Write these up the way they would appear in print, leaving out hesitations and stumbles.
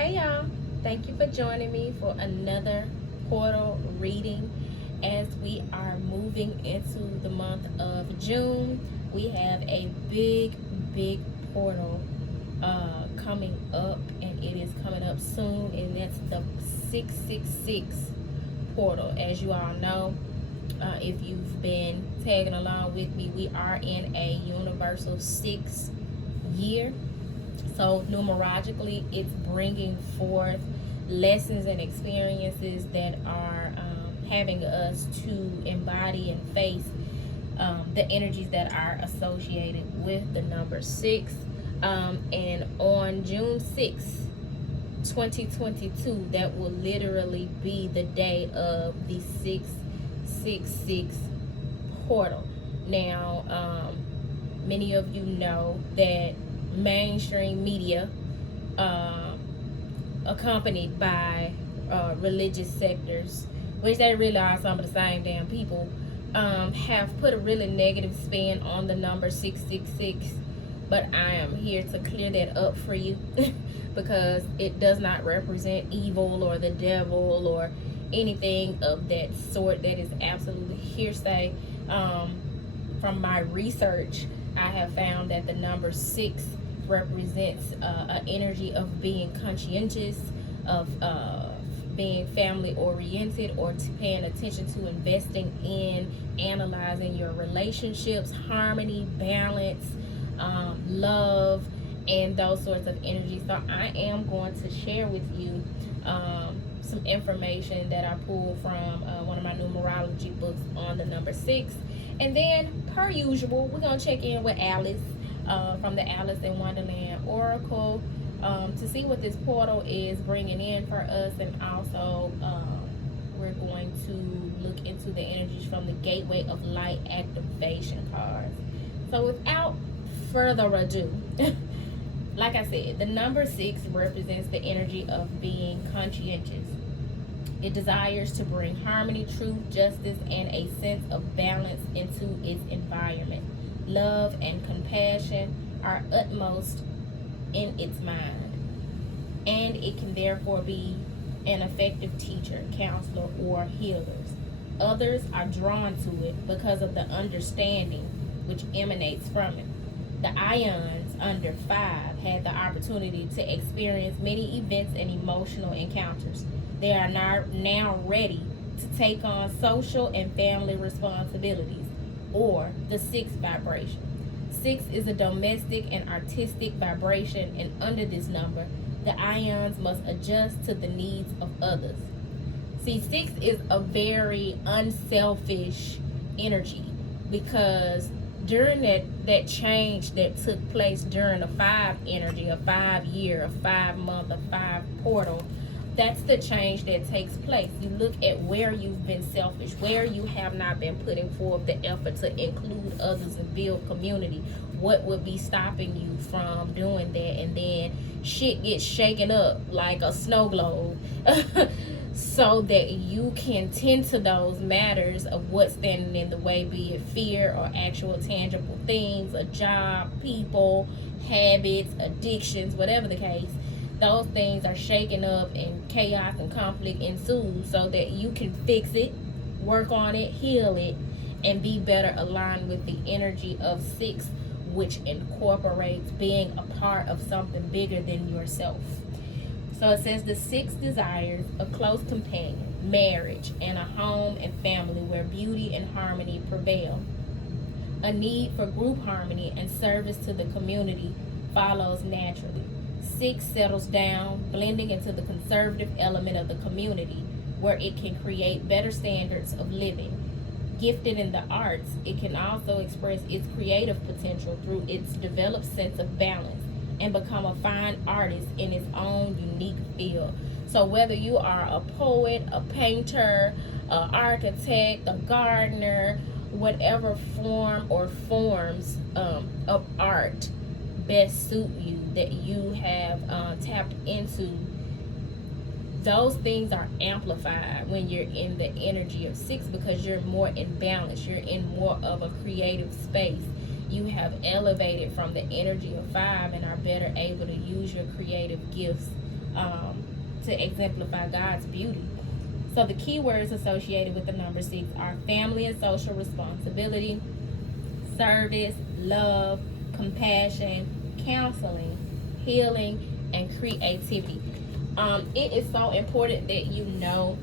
Hey y'all, thank you for joining me for another portal reading. As we are moving into the month of June, we have a big portal coming up, and it is coming up soon, and that's the 666 portal. As you all know, if you've been tagging along with me, we are in a universal 6 year. So numerologically, it's bringing forth lessons and experiences that are having us to embody and face the energies that are associated with the number 6. And on June 6th, 2022, that will literally be the day of the 666 portal. Now, many of you know that mainstream media, accompanied by religious sectors, which they really are some of the same damn people, have put a really negative spin on the number 666. But I am here to clear that up for you because it does not represent evil or the devil or anything of that sort. That is absolutely hearsay. From my research, I have found that the number 6 represents an energy of being conscientious, of being family oriented, or to paying attention to investing in analyzing your relationships, harmony, balance, love, and those sorts of energies. So I am going to share with you some information that I pulled from one of my numerology books on the number 6. And then, per usual, we're going to check in with Alice from the Alice in Wonderland Oracle to see what this portal is bringing in for us. And also, we're going to look into the energies from the Gateway of Light activation cards. So without further ado, like I said, the number 6 represents the energy of being conscientious. It desires to bring harmony, truth, justice, and a sense of balance into its environment. Love and compassion are utmost in its mind, and it can therefore be an effective teacher, counselor, or healer. Others are drawn to it because of the understanding which emanates from it. The ions under 5 had the opportunity to experience many events and emotional encounters. They are now ready to take on social and family responsibilities, or the 6 vibration. 6 is a domestic and artistic vibration, and under this number, the ions must adjust to the needs of others. See, 6 is a very unselfish energy, because during that change that took place during a 5 energy, a 5 year, a 5 month, a 5 portal, that's the change that takes place. You look at where you've been selfish, where you have not been putting forth the effort to include others and build community. What would be stopping you from doing that? And then shit gets shaken up like a snow globe so that you can tend to those matters of what's standing in the way, be it fear or actual tangible things, a job, people, habits, addictions, whatever the case. Those things are shaken up and chaos and conflict ensues so that you can fix it, work on it, heal it, and be better aligned with the energy of 6, which incorporates being a part of something bigger than yourself. So it says the 6 desires a close companion, marriage, and a home and family where beauty and harmony prevail. A need for group harmony and service to the community follows naturally. 6 settles down, blending into the conservative element of the community, where it can create better standards of living. Gifted in the arts, it can also express its creative potential through its developed sense of balance and become a fine artist in its own unique field. So whether you are a poet, a painter, an architect, a gardener, whatever form or forms of art best suit you, that you have tapped into, those things are amplified when you're in the energy of 6, because you're more in balance, you're in more of a creative space. You have elevated from the energy of 5 and are better able to use your creative gifts to exemplify God's beauty. So the key words associated with the number 6 are family and social responsibility, service, love, compassion, counseling, healing, and creativity. It is so important that you know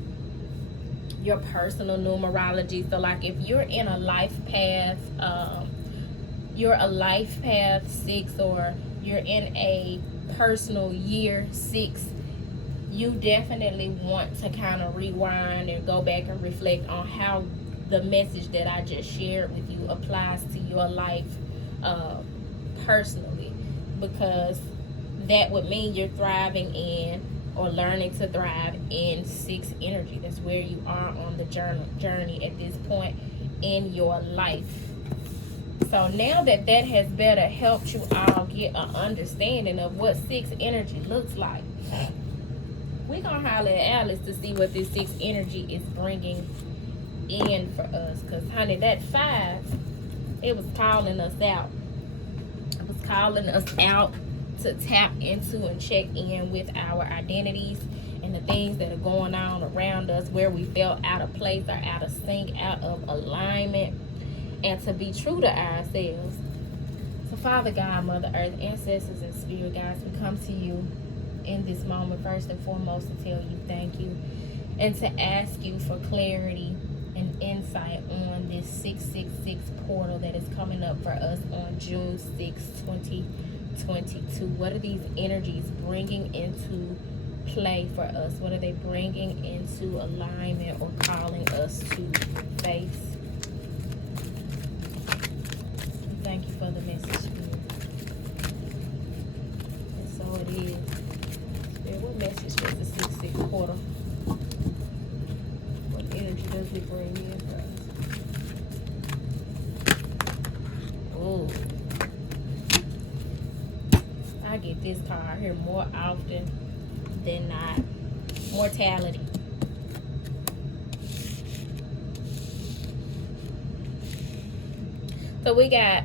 your personal numerology. So like if you're in a life path, you're a life path 6, or you're in a personal year 6, you definitely want to kind of rewind and go back and reflect on how the message that I just shared with you applies to your life personally, because that would mean you're thriving in or learning to thrive in 6 energy. That's where you are on the journey at this point in your life. So now that has better helped you all get an understanding of what 6 energy looks like, we're going to holler at Alice to see what this 6 energy is bringing in for us. Because, honey, that 5, it was calling us out. It was calling us out to tap into and check in with our identities and the things that are going on around us, where we felt out of place or out of sync, out of alignment, and to be true to ourselves. So Father God, Mother Earth, ancestors, and spirit guides, we come to you in this moment first and foremost to tell you thank you, and to ask you for clarity and insight on this 666 portal that is coming up for us on June 6, 2022. What are these energies bringing into play for us? What are they bringing into alignment or calling us to face? Thank you for the message, Spirit. And so it is. Spirit, what message does the 6-6 portal? What energy does it bring in for us? Ooh. I get this card here more often than not. Mortality. So we got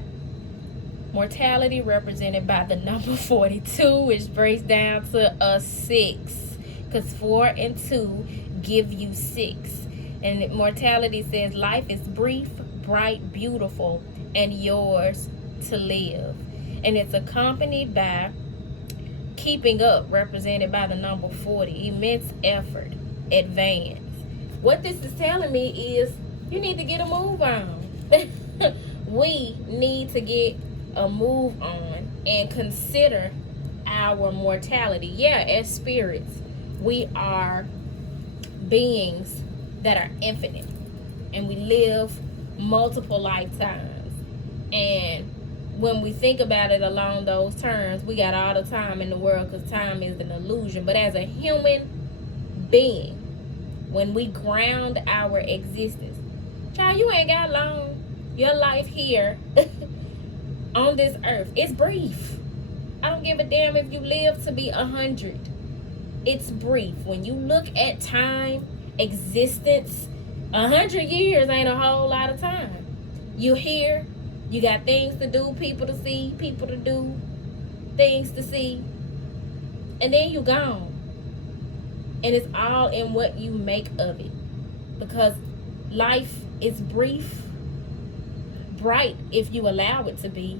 mortality represented by the number 42, which breaks down to a 6, because 4 and 2 give you 6. And mortality says life is brief, bright, beautiful, and yours to live. And it's accompanied by keeping up, represented by the number 40, immense effort, advance. What this is telling me is you need to get a move on. We need to get a move on and consider our mortality. Yeah, as spirits, we are beings that are infinite, and we live multiple lifetimes. And when we think about it along those terms, we got all the time in the world, because time is an illusion. But as a human being, when we ground our existence, child, you ain't got long. Your life here on this earth, it's brief. I don't give a damn if you live to be 100. It's brief. When you look at time, existence, 100 years ain't a whole lot of time. You here, you got things to do, people to see, people to do, things to see, and then you gone. And it's all in what you make of it, because life is brief, bright if you allow it to be,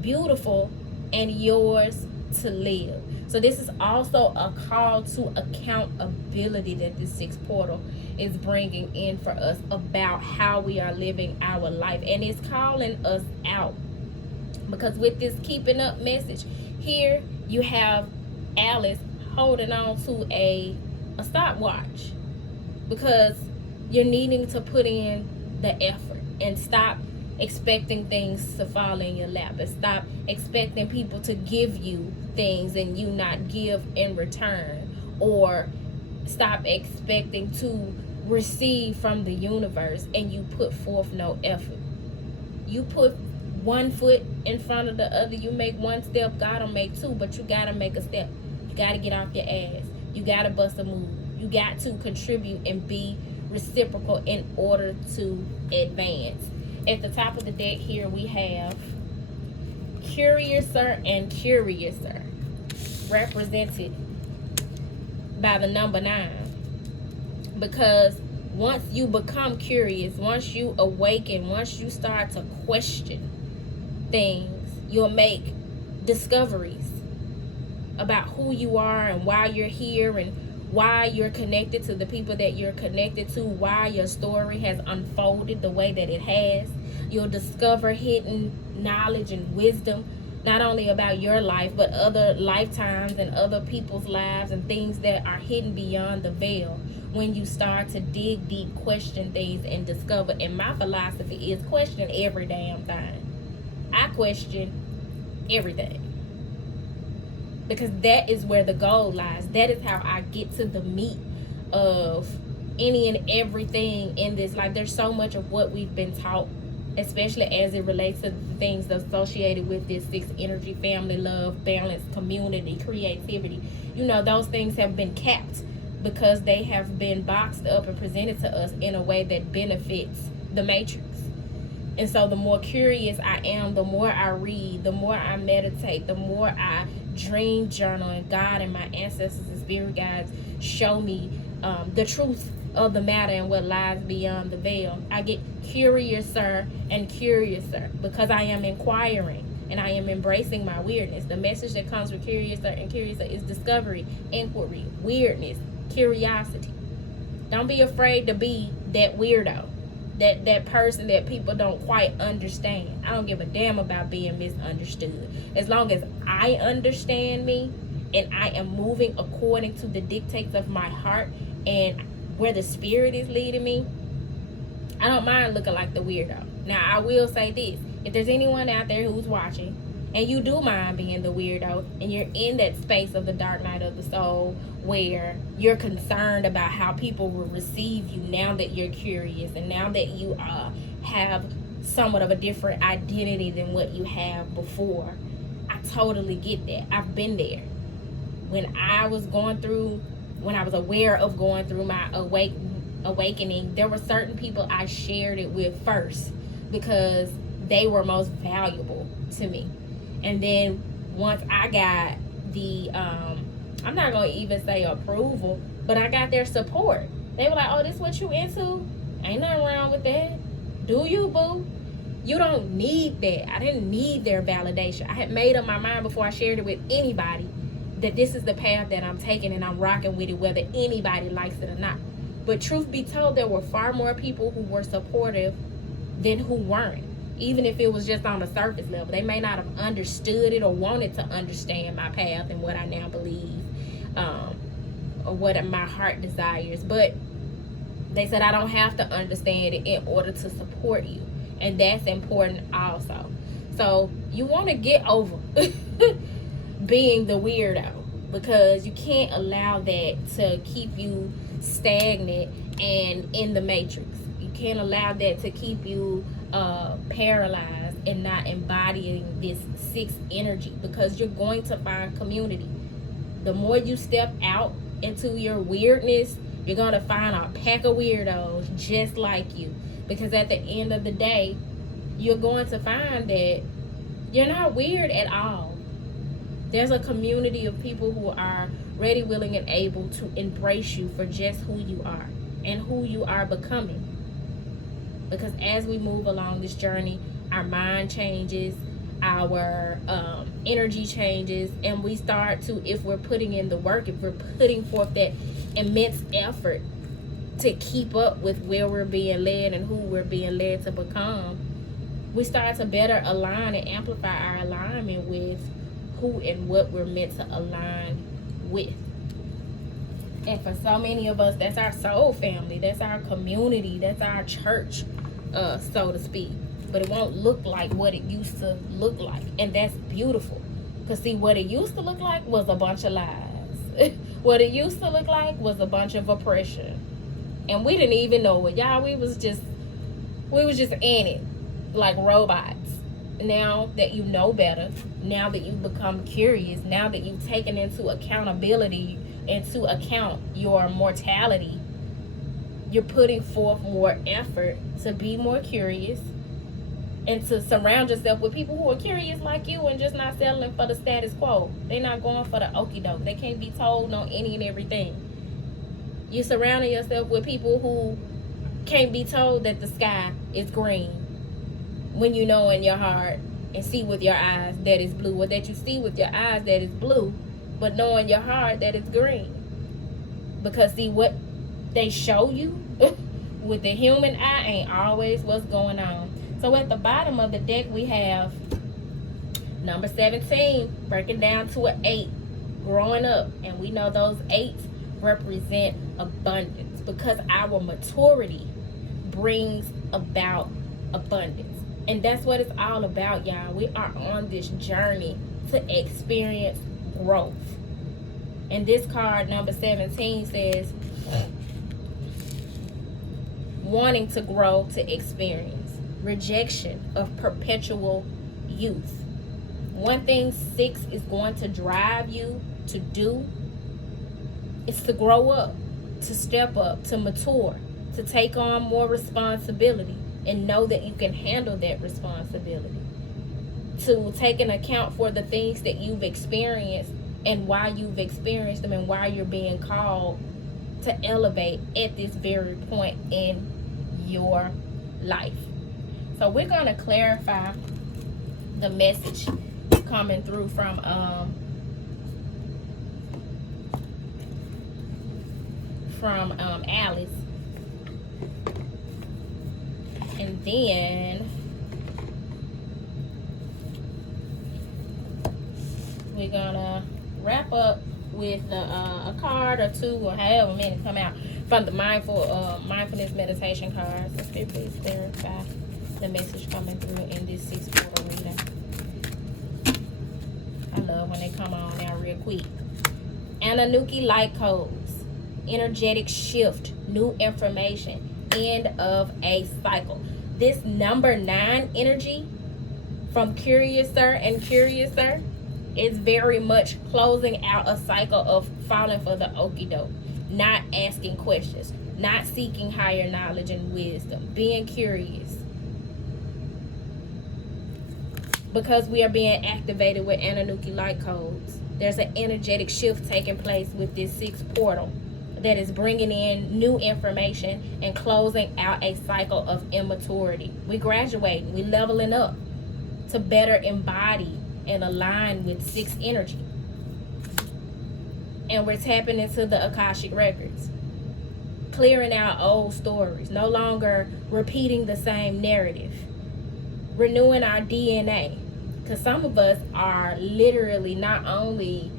beautiful, and yours to live. So this is also a call to accountability that this 6 portal is bringing in for us about how we are living our life. And it's calling us out, because with this keeping up message here, you have Alice holding on to a stopwatch, because you're needing to put in the effort and stop expecting things to fall in your lap, and stop expecting people to give you things and you not give in return, or stop expecting to receive from the universe and you put forth no effort. You put one foot in front of the other, you make one step, God will make 2, but you gotta make a step. You gotta get off your ass. You gotta bust a move. You got to contribute and be reciprocal in order to advance. At the top of the deck here, we have Curiouser and Curiouser, represented by the number 9. Because once you become curious, once you awaken, once you start to question things, you'll make discoveries about who you are and why you're here and why you're connected to the people that you're connected to, why your story has unfolded the way that it has. You'll discover hidden knowledge and wisdom, not only about your life, but other lifetimes and other people's lives and things that are hidden beyond the veil. When you start to dig deep, question things, and discover. And my philosophy is question every damn thing. I question everything. Because that is where the gold lies. That is how I get to the meat of any and everything in this life. There's so much of what we've been taught, especially as it relates to the things associated with this 6th energy: family, love, balance, community, creativity. You know, those things have been capped because they have been boxed up and presented to us in a way that benefits the matrix. And so the more curious I am, the more I read, the more I meditate, the more I dream journal, and God and my ancestors and spirit guides show me the truth of the matter and what lies beyond the veil. I get curiouser and curiouser because I am inquiring and I am embracing my weirdness. The message that comes with curiouser and curiouser is discovery, inquiry, weirdness, curiosity. Don't be afraid to be that weirdo, that person that people don't quite understand. I don't give a damn about being misunderstood. As long as I understand me and I am moving according to the dictates of my heart and where the spirit is leading me, I don't mind looking like the weirdo. Now, I will say this. If there's anyone out there who's watching and you do mind being the weirdo and you're in that space of the dark night of the soul where you're concerned about how people will receive you now that you're curious and now that you have somewhat of a different identity than what you have before, I totally get that. I've been there. When I was aware of going through my awakening, there were certain people I shared it with first because they were most valuable to me. And then once I got the I'm not going to even say approval, but I got their support. They were like, oh, this what you into? Ain't nothing wrong with that. Do you, boo? You don't need that. I didn't need their validation. I had made up my mind before I shared it with anybody that this is the path that I'm taking and I'm rocking with it whether anybody likes it or not. But truth be told, there were far more people who were supportive than who weren't. Even if it was just on the surface level. They may not have understood it or wanted to understand my path and what I now believe, or what my heart desires. But they said I don't have to understand it in order to support you. And that's important also. So you want to get over being the weirdo, because you can't allow that to keep you stagnant and in the matrix. You can't allow that to keep you paralyzed and not embodying this 6th energy, because you're going to find community. The more you step out into your weirdness, you're going to find a pack of weirdos just like you, because at the end of the day, you're going to find that you're not weird at all. There's a community of people who are ready, willing, and able to embrace you for just who you are and who you are becoming. Because as we move along this journey, our mind changes, our energy changes, and we start to, if we're putting in the work, if we're putting forth that immense effort to keep up with where we're being led and who we're being led to become, we start to better align and amplify our alignment with who and what we're meant to align with. And for so many of us, that's our soul family, that's our community, that's our church, so to speak. But it won't look like what it used to look like, and that's beautiful. Because see, what it used to look like was a bunch of lies. What it used to look like was a bunch of oppression, and we didn't even know it, y'all. We was just in it like robots. Now that you know better, now that you've become curious, now that you've taken into accountability, into account your mortality, you're putting forth more effort to be more curious, and to surround yourself with people who are curious like you and just not settling for the status quo. They're not going for the okie doke. They can't be told on any and everything. You surrounding yourself with people who can't be told that the sky is green when you know in your heart and see with your eyes that it's blue, or that you see with your eyes that it's blue, but know in your heart that it's green. Because see, what they show you with the human eye ain't always what's going on. So at the bottom of the deck we have number 17 breaking down to an 8, growing up, and we know those 8s represent abundance, because our maturity brings about abundance. And that's what it's all about, y'all. We are on this journey to experience growth. And this card, number 17, says wanting to grow to experience, rejection of perpetual youth. One thing 6 is going to drive you to do is to grow up, to step up, to mature, to take on more responsibility and know that you can handle that responsibility, to take an account for the things that you've experienced and why you've experienced them and why you're being called to elevate at this very point in your life. So we're going to clarify the message coming through from Alice, and then we're gonna wrap up with a card or two, or however many come out from the mindfulness meditation cards. So please clarify the message coming through in this 6 portal reading. I love when they come on now real quick. Anunnaki light codes, energetic shift, new information, end of a cycle. This number 9 energy from Curiouser and Curiouser is very much closing out a cycle of falling for the okie doke, not asking questions, not seeking higher knowledge and wisdom, being curious. Because we are being activated with Anunnaki light codes, there's an energetic shift taking place with this 6th portal that is bringing in new information and closing out a cycle of immaturity. We graduating, we leveling up to better embody and align with 6 energy. And we're tapping into the Akashic records, clearing out old stories, no longer repeating the same narrative, renewing our DNA. Because some of us are literally not only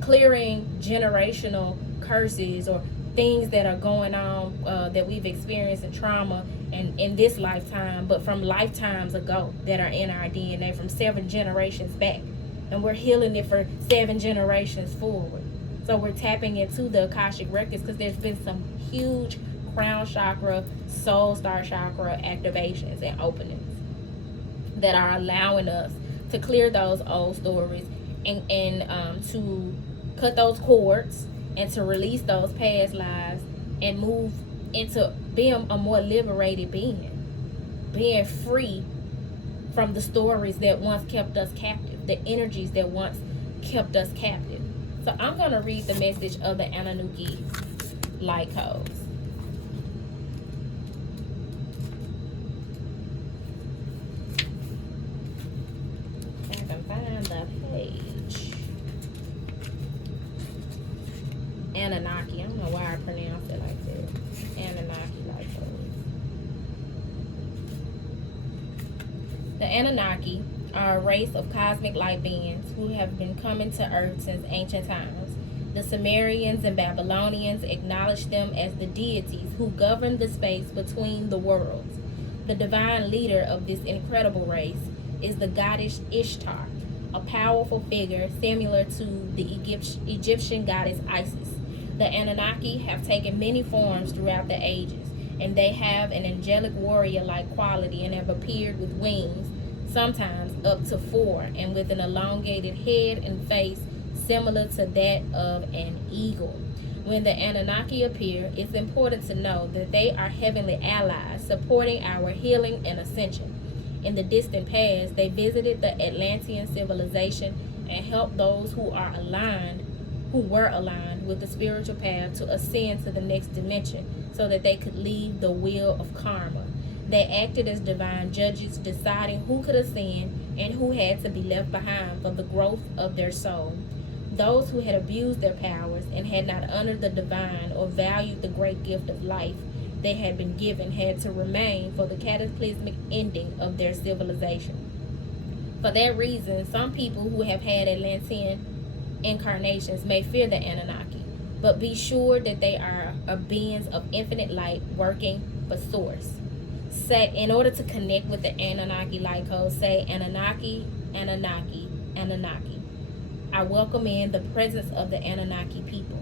clearing generational curses or things that are going on that we've experienced in trauma and in this lifetime, but from lifetimes ago that are in our DNA from 7 generations back, and we're healing it for 7 generations forward. So we're tapping into the Akashic records because there's been some huge crown chakra, soul star chakra activations and openings that are allowing us to clear those old stories and to cut those cords and to release those past lives and move into being a more liberated being free from the stories that once kept us captive, the energies that once kept us captive. So I'm going to read the message of the Anunnaki light codes. If I can find the page. Anunnaki. I don't know why I pronounced it like that. Anunnaki light codes. The Anunnaki are a race of cosmic light beings who have been coming to Earth since ancient times. The Sumerians and Babylonians acknowledged them as the deities who govern the space between the worlds. The divine leader of this incredible race is the goddess Ishtar, a powerful figure similar to the Egyptian goddess Isis. The Anunnaki have taken many forms throughout the ages, and they have an angelic warrior-like quality and have appeared with wings, sometimes up to 4, and with an elongated head and face similar to that of an eagle. When the Anunnaki appear, it's important to know that they are heavenly allies supporting our healing and ascension. In the distant past, they visited the Atlantean civilization and helped those who were aligned with the spiritual path to ascend to the next dimension so that they could leave the wheel of karma. They acted as divine judges, deciding who could ascend and who had to be left behind for the growth of their soul. Those who had abused their powers and had not honored the divine or valued the great gift of life they had been given had to remain for the cataclysmic ending of their civilization. For that reason, some people who have had Atlantean incarnations may fear the Anunnaki, but be sure that they are beings of infinite light working for Source. Say, in order to connect with the Anunnaki light code, say Anunnaki, Anunnaki, Anunnaki. I welcome in the presence of the Anunnaki people.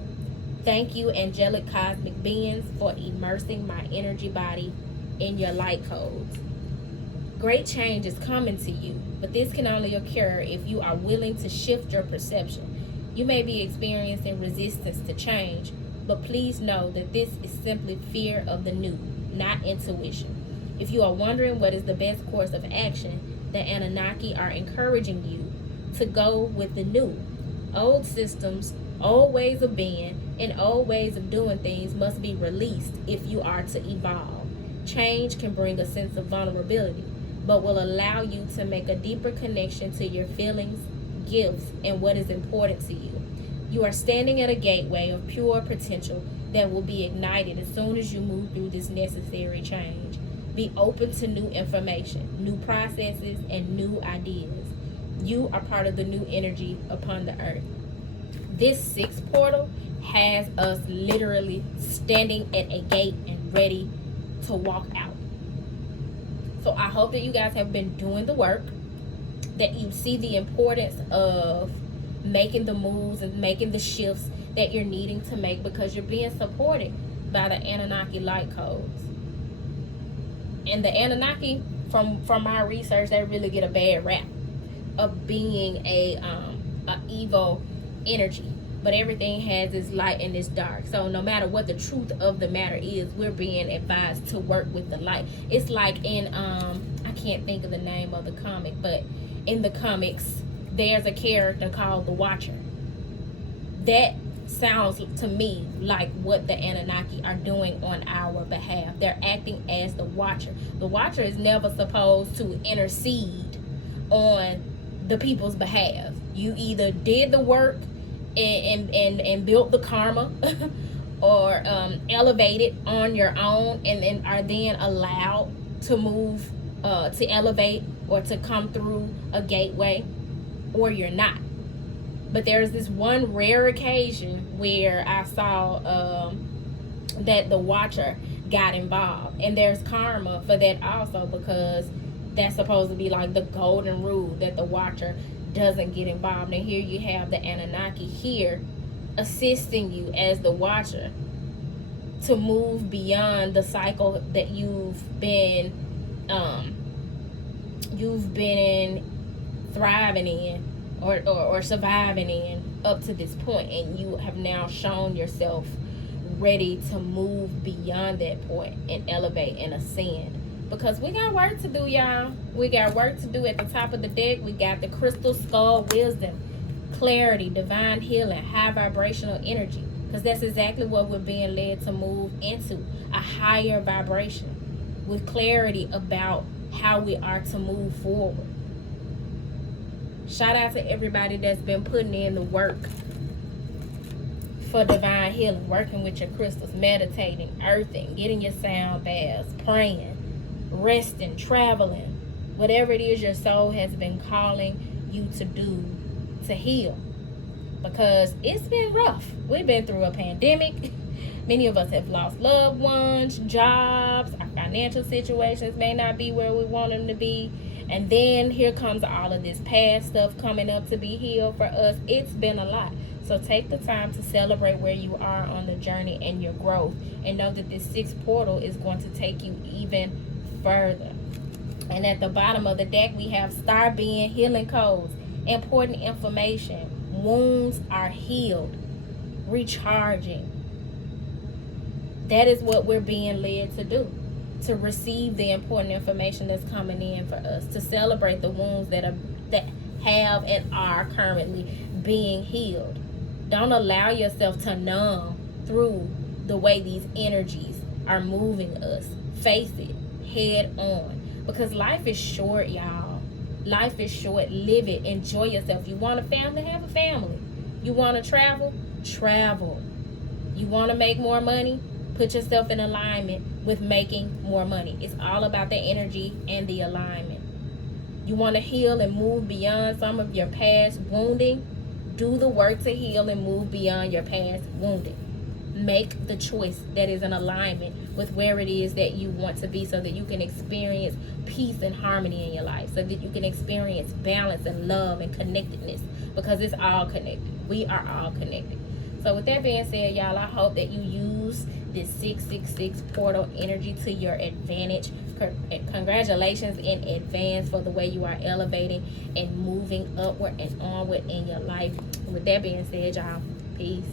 Thank you, angelic cosmic beings, for immersing my energy body in your light codes. Great change is coming to you, but this can only occur if you are willing to shift your perception. You may be experiencing resistance to change, but please know that this is simply fear of the new, not intuition. If you are wondering what is the best course of action, the Anunnaki are encouraging you to go with the new. Old systems, old ways of being, and old ways of doing things must be released if you are to evolve. Change can bring a sense of vulnerability, but will allow you to make a deeper connection to your feelings, gifts, and what is important to you. You are standing at a gateway of pure potential that will be ignited as soon as you move through this necessary change. Be open to new information, new processes, and new ideas. You are part of the new energy upon the earth. This sixth portal has us literally standing at a gate and ready to walk out. So I hope that you guys have been doing the work, that you see the importance of making the moves and making the shifts that you're needing to make, because you're being supported by the Anunnaki light codes. And the Anunnaki, from my research, they really get a bad rap of being a evil energy, but everything has its light and its dark. So no matter what the truth of the matter is, we're being advised to work with the light. It's like in I can't think of the name of the comic, but in the comics there's a character called the Watcher. That sounds to me like what the Anunnaki are doing on our behalf. They're acting as the Watcher. The Watcher is never supposed to intercede on the people's behalf. You either did the work and built the karma or elevated on your own, and then are then allowed to move to elevate or to come through a gateway, or you're not. But there's this one rare occasion where I saw that the Watcher got involved, and there's karma for that also, because that's supposed to be like the golden rule, that the Watcher doesn't get involved. And here you have the Anunnaki here assisting you as the Watcher to move beyond the cycle that you've been thriving in or surviving in up to this point, and you have now shown yourself ready to move beyond that point and elevate and ascend. Because we got work to do, y'all. We got work to do. At the top of the deck, we got the crystal skull, wisdom, clarity, divine healing, high vibrational energy. Because that's exactly what we're being led to move into, a higher vibration with clarity about how we are to move forward. Shout out to everybody that's been putting in the work for divine healing, working with your crystals, meditating, earthing, getting your sound baths, praying, resting, traveling, whatever it is your soul has been calling you to do to heal. Because it's been rough. We've been through a pandemic. Many of us have lost loved ones, jobs, our financial situations may not be where we want them to be. And then here comes all of this past stuff coming up to be healed for us. It's been a lot. So take the time to celebrate where you are on the journey and your growth. And know that this sixth portal is going to take you even further. And at the bottom of the deck, we have Star Being Healing Codes. Important information. Wounds are healed, recharging, That is what we're being led to do, to receive the important information that's coming in for us, to celebrate the wounds that have and are currently being healed. Don't allow yourself to numb through the way these energies are moving us. Face it head on, because life is short, y'all. Life is short. Live it. Enjoy yourself. You want a family? Have a family. You want to travel? Travel. You want to make more money? Put yourself in alignment with making more money. It's all about the energy and the alignment. You want to heal and move beyond some of your past wounding? Do the work to heal and move beyond your past wounding. Make the choice that is in alignment with where it is that you want to be, so that you can experience peace and harmony in your life, so that you can experience balance and love and connectedness, because it's all connected. We are all connected. So with that being said, y'all, I hope that you use this 666 portal energy to your advantage. Congratulations in advance for the way you are elevating and moving upward and onward in your life. With that being said, y'all, peace.